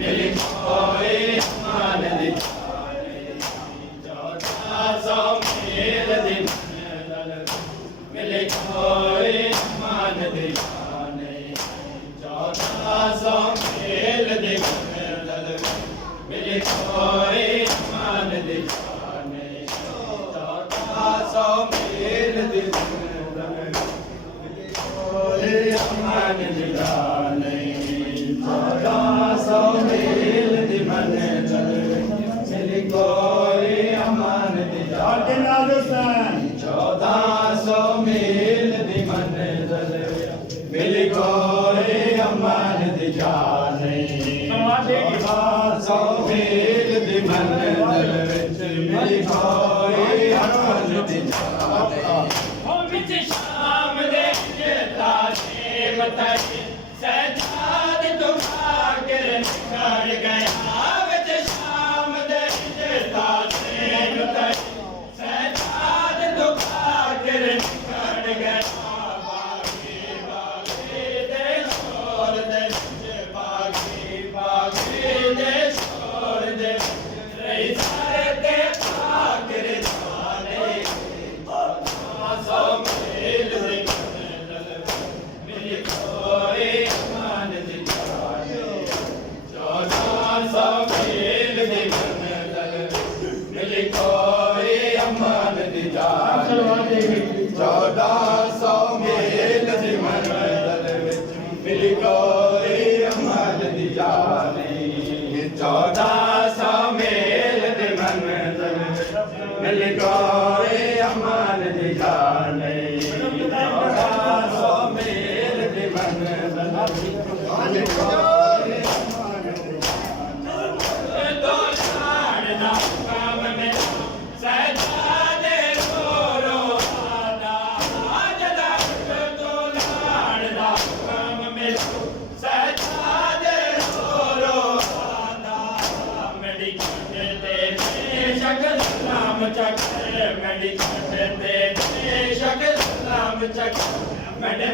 मिल कोई अमान दी जाने 1400 मील दी मंजिल मिल कोई अमान दी जाने 1400 मील दी मंजिल मिल कोई अमान दी जाने 1400 मील दी मंजिल कोई अमान दी जाने 1400 मील दी मंजिल मिल कोई अमान दी जाने 1400 मील दी मंजिल मिल कोई अमान दी जाने 1400 मील दी मंजिल मिल कोई अमान दी जाने हो विच शाम दे ताजे मताए सजाद तो आकर निकल गया विच शाम दे ताजे मताए सजाद तो आकर निकल गया बागी बागी दे शोर दे बागी बागी दे शोर दे रही सारे ते आकर जाने 1400 मील दी मिल कोई अमान दी जाने 1400 मील दी मंजिल मिल कोई अमान दी जाने 1400 मील दी मंजिल मिल कोई अमान दी जाने 1400 मील दी मंजिल मिल कोई अमान दी जाने 1400 मील दी मंजिल मिल कोई दो लाड़ना काम में सजादे रो आदा आज दो लाड़ना काम में सजादे रो आदा मेरी ते बेशक सलाम चक्कर मेरी ते बेशक सलाम चक्कर मेरे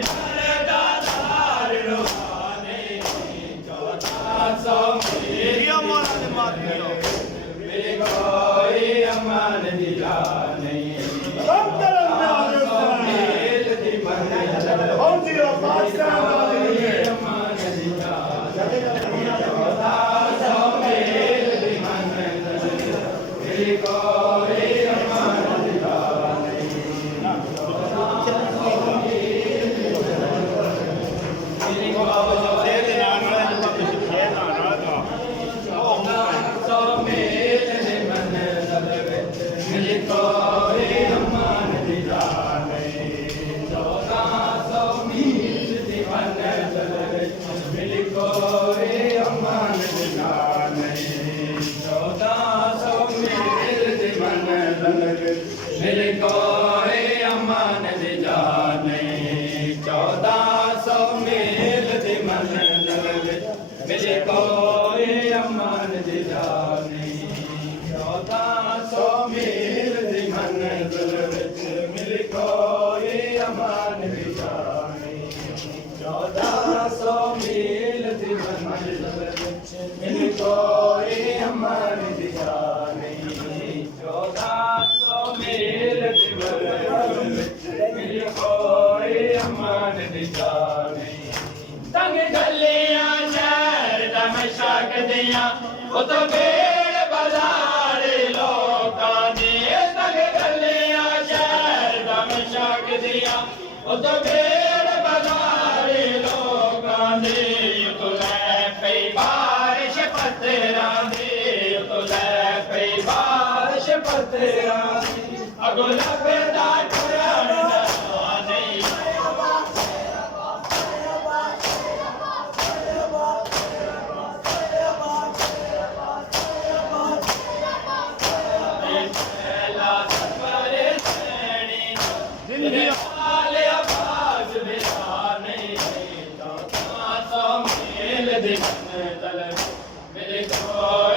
दादार रोहाने 1400 मील मिल कोई अमान दी जाने 1400 मील दी मंजिल मिल कोई अमान दी जाने 1400 मील दी मंजिल मिल कोई अमान दी जाने 1400 मील दी मंजिल मिल कोई अमान दी जाने 1400 मील दी मंजिल मिल कोई अमान दी जाने 1400 मील दी मंजिल मिल कोई अमान दी जाने 1400 मील दी मंजिल मिल कोई अमान दी जाने 1400 मील दी मंजिल मिल कोई अमान दी जाने 1400 मील दी मंजिल मिल कोई अमान दी जाने 1400 मील दी मंजिल मिल कोई अमान दी जाने तंग गलियां शहर दा मशाक दियां ओ तो बेड़ बाजार लोकां दी तंग गलियां शहर दा मशाक दियां ओ तो बेड़ बाजार लोकां दी तो लै पई बारिश पत्थरां दी तो लै पई बारिश पत्थरां दी अगो लभदा टुरन दा नहीं मिल कोई